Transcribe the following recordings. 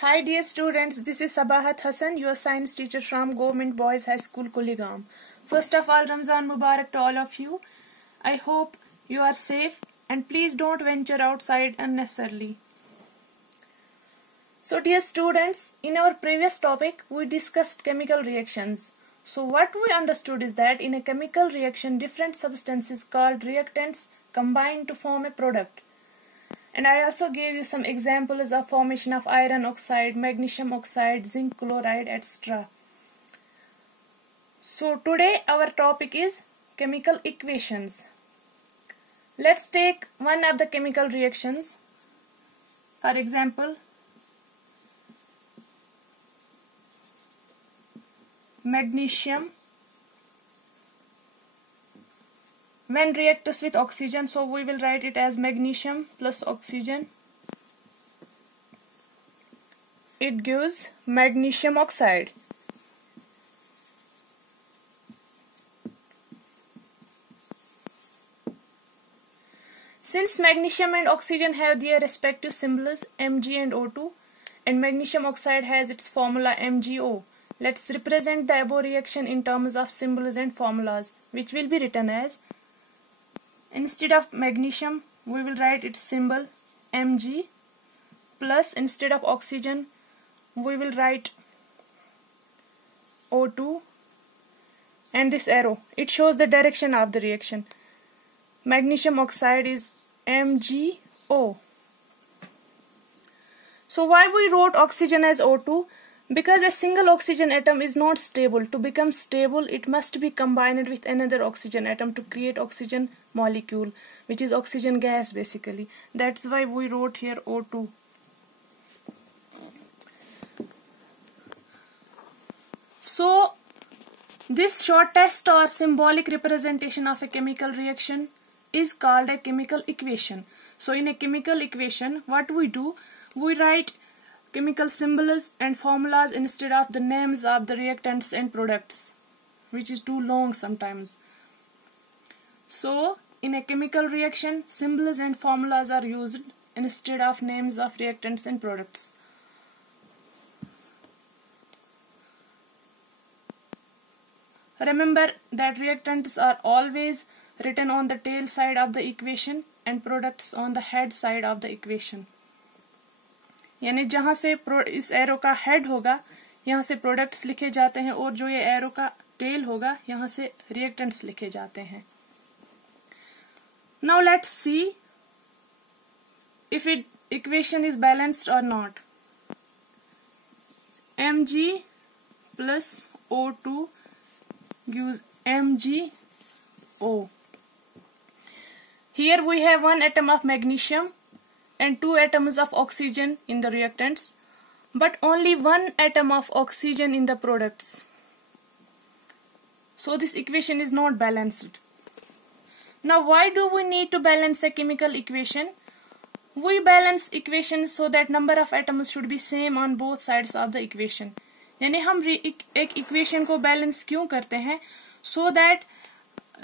Hi dear students, this is Sabahat Hassan, your science teacher from Government Boys High School, Kuligam. First of all, Ramzan Mubarak to all of you. I hope you are safe and please don't venture outside unnecessarily. So dear students, in our previous topic, we discussed chemical reactions. So what we understood is that in a chemical reaction, different substances called reactants combine to form a product. And I also gave you some examples of formation of iron oxide, magnesium oxide, zinc chloride, etc. So today our topic is chemical equations. Let's take one of the chemical reactions. For example, magnesium. When reacts with oxygen, so we will write it as magnesium plus oxygen. It gives magnesium oxide. Since magnesium and oxygen have their respective symbols Mg and O2, and magnesium oxide has its formula MgO, let's represent the above reaction in terms of symbols and formulas, which will be written as, instead of magnesium, we will write its symbol Mg, plus instead of oxygen, we will write O2, and this arrow, it shows the direction of the reaction. Magnesium oxide is MgO. So why we wrote oxygen as O2? Because a single oxygen atom is not stable. To become stable, it must be combined with another oxygen atom to create oxygen molecule, which is oxygen gas basically. That's why we wrote here O2. So this short test or symbolic representation of a chemical reaction is called a chemical equation. So in a chemical equation, what we do, we write chemical symbols and formulas instead of the names of the reactants and products, which is too long sometimes. So in a chemical reaction, symbols and formulas are used instead of names of reactants and products. Remember that reactants are always written on the tail side of the equation and products on the head side of the equation. यानी जहाँ से इस arrow का head होगा, यहाँ से products लिखे जाते हैं, और जो ये एरो का टेल होगा, यहाँ से रिएक्टेंट्स लिखे जाते हैं. Now let's see if it equation is balanced or not. Mg plus O2 gives MgO. Here we have one atom of magnesium and two atoms of oxygen in the reactants, but only one atom of oxygen in the products. So this equation is not balanced. Now why do we need to balance a chemical equation? We balance equations so that number of atoms should be same on both sides of the equation. यानी हम एक equation को balance क्यों करते हैं? So that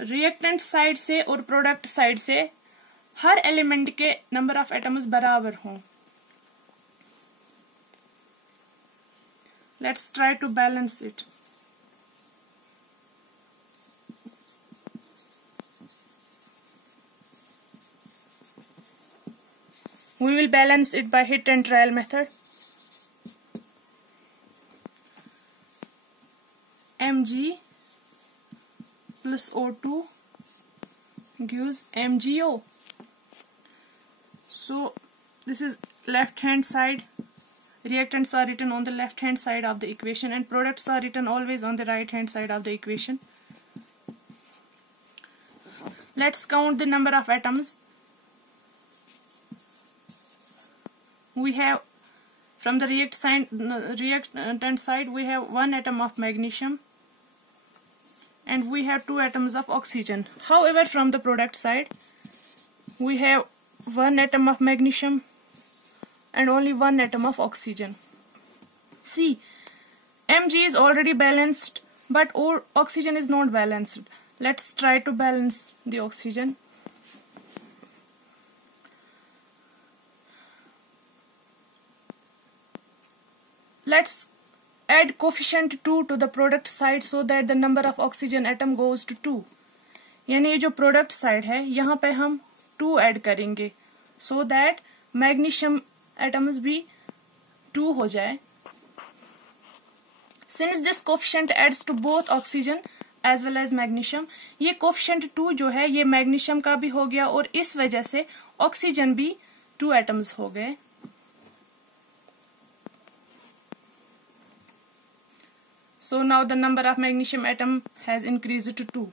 reactant side से और product side से हर एलिमेंट के नंबर ऑफ एटम्स बराबर हों. Let's try to balance it. We will balance it by hit and trial method. Mg plus O2 gives MgO. So this is left hand side. Reactants are written on the left hand side of the equation and products are written always on the right hand side of the equation. Let's count the number of atoms. We have from the reactant side we have one atom of magnesium and we have two atoms of oxygen. However, from the product side we have one atom of magnesium and only one atom of oxygen. See, Mg is already balanced, but oxygen is not balanced. Let's try to balance the oxygen. let's add coefficient 2 to the product side so that the number of oxygen atom goes to 2. यानी ये जो product side है यहाँ पे हम 2 add करेंगे so that magnesium atoms भी 2 हो जाए. Since this coefficient adds to both oxygen as well as magnesium, ये coefficient 2 जो है ये मैग्नीशियम का भी हो गया और इस वजह से ऑक्सीजन भी 2 एटम्स हो गए. So now the number of magnesium atom has increased to 2.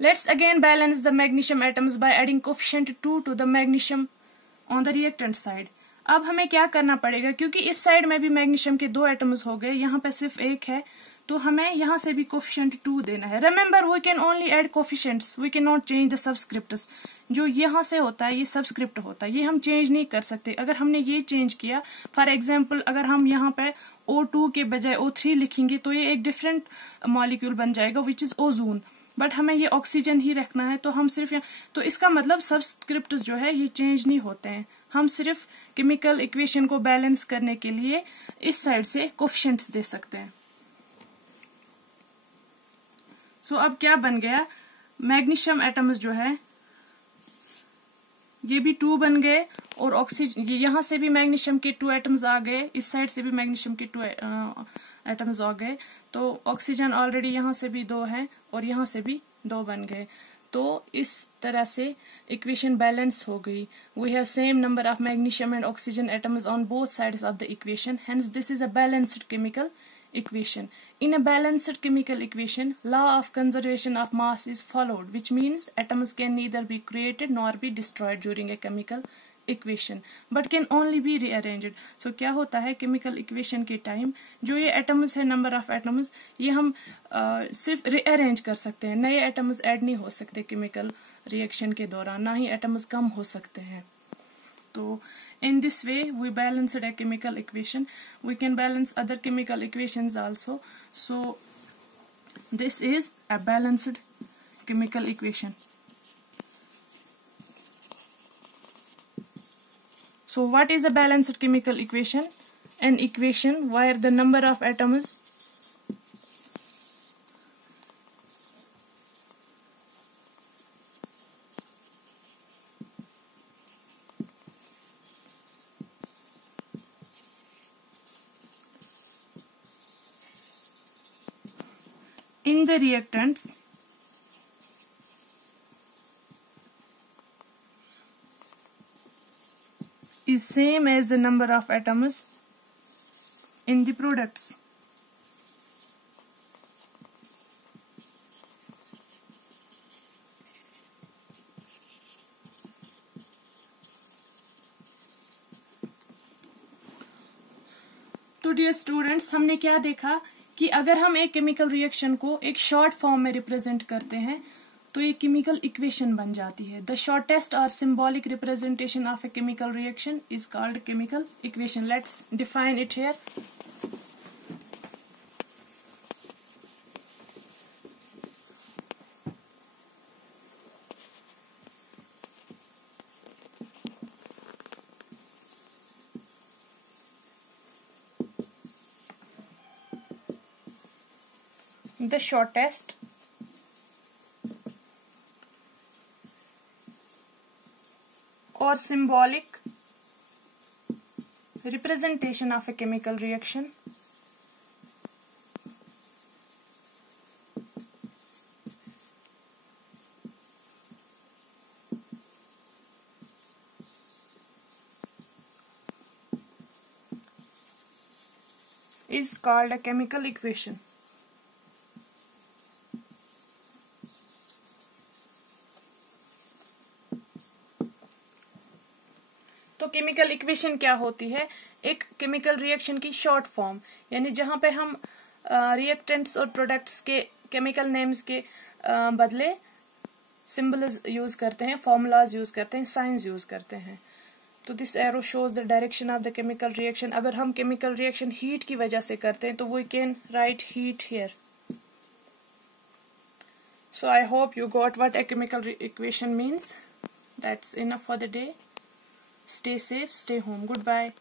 Let's again balance the magnesium atoms by adding coefficient 2 to the magnesium on the reactant side. अब हमें क्या करना पड़ेगा, क्योंकि इस साइड में भी मैग्नीशियम के 2 एटम्स हो गए, यहाँ पे सिर्फ 1 है, तो हमें यहाँ से भी कोफिशिएंट 2 देना है. Remember we can only add coefficients, we can not change the subscripts. जो यहाँ से होता है ये सबस्क्रिप्ट होता है, ये हम चेंज नहीं कर सकते. अगर हमने ये चेंज किया, फॉर एग्जाम्पल अगर हम यहाँ पे O2 के बजाय O3 लिखेंगे तो ये एक डिफरेंट मॉलिक्यूल बन जाएगा विच इज ओजोन. बट हमें ये ऑक्सीजन ही रखना है, तो हम सिर्फ तो इसका मतलब सबस्क्रिप्ट जो है ये चेंज नहीं होते हैं. हम सिर्फ केमिकल इक्वेशन को बैलेंस करने के लिए इस साइड से कोफिशिएंट्स दे सकते हैं. सो अब क्या बन गया, मैग्नीशियम एटम्स जो है ये भी 2 बन गए और ऑक्सीजन यहाँ से भी मैग्नीशियम के 2 एटम्स आ गए, इस साइड से भी मैग्नीशियम के 2 एटम्स आ गए. तो ऑक्सीजन ऑलरेडी यहाँ से भी 2 है और यहाँ से भी 2 बन गए. तो इस तरह से इक्वेशन बैलेंस हो गई. We have same number of magnesium and oxygen atoms on both sides of the equation, hence this is a balanced chemical equation. In a balanced chemical equation, law of conservation of mass is followed, which means atoms can neither be created nor be destroyed during a chemical equation, but can only be rearranged. So क्या होता है chemical equation के time जो ये atoms है, number of atoms, ये हम सिर्फ rearrange कर सकते हैं. नए atoms add नहीं हो सकते chemical reaction के दौरान, ना ही atoms कम हो सकते हैं. तो in this way we balanced a chemical equation. We can balance other chemical equations also. So this is a balanced chemical equation. So what is a balanced chemical equation? An equation where the number of atoms in the reactants is same as the number of atoms in the products. तो dear students, हमने क्या देखा कि अगर हम एक chemical reaction को एक शॉर्ट फॉर्म में रिप्रेजेंट करते हैं तो ये केमिकल इक्वेशन बन जाती है. द शॉर्टेस्ट और symbolic representation of a chemical reaction is called chemical equation. Let's define it here. The shortest or symbolic representation of a chemical reaction is called a chemical equation. तो chemical equation क्या होती है? एक chemical reaction की short form, यानी जहां पे हम रिएक्टेंट्स और प्रोडक्ट्स के केमिकल नेम्स के बदले सिंबल्स यूज करते हैं, फॉर्मूलाज यूज करते हैं, साइंस यूज करते हैं. तो this arrow shows the direction of the chemical reaction. अगर हम केमिकल रिएक्शन हीट की वजह से करते हैं तो we can write heat here. So I hope you got what a chemical equation means. That's enough for the day. Stay safe, stay home. Goodbye.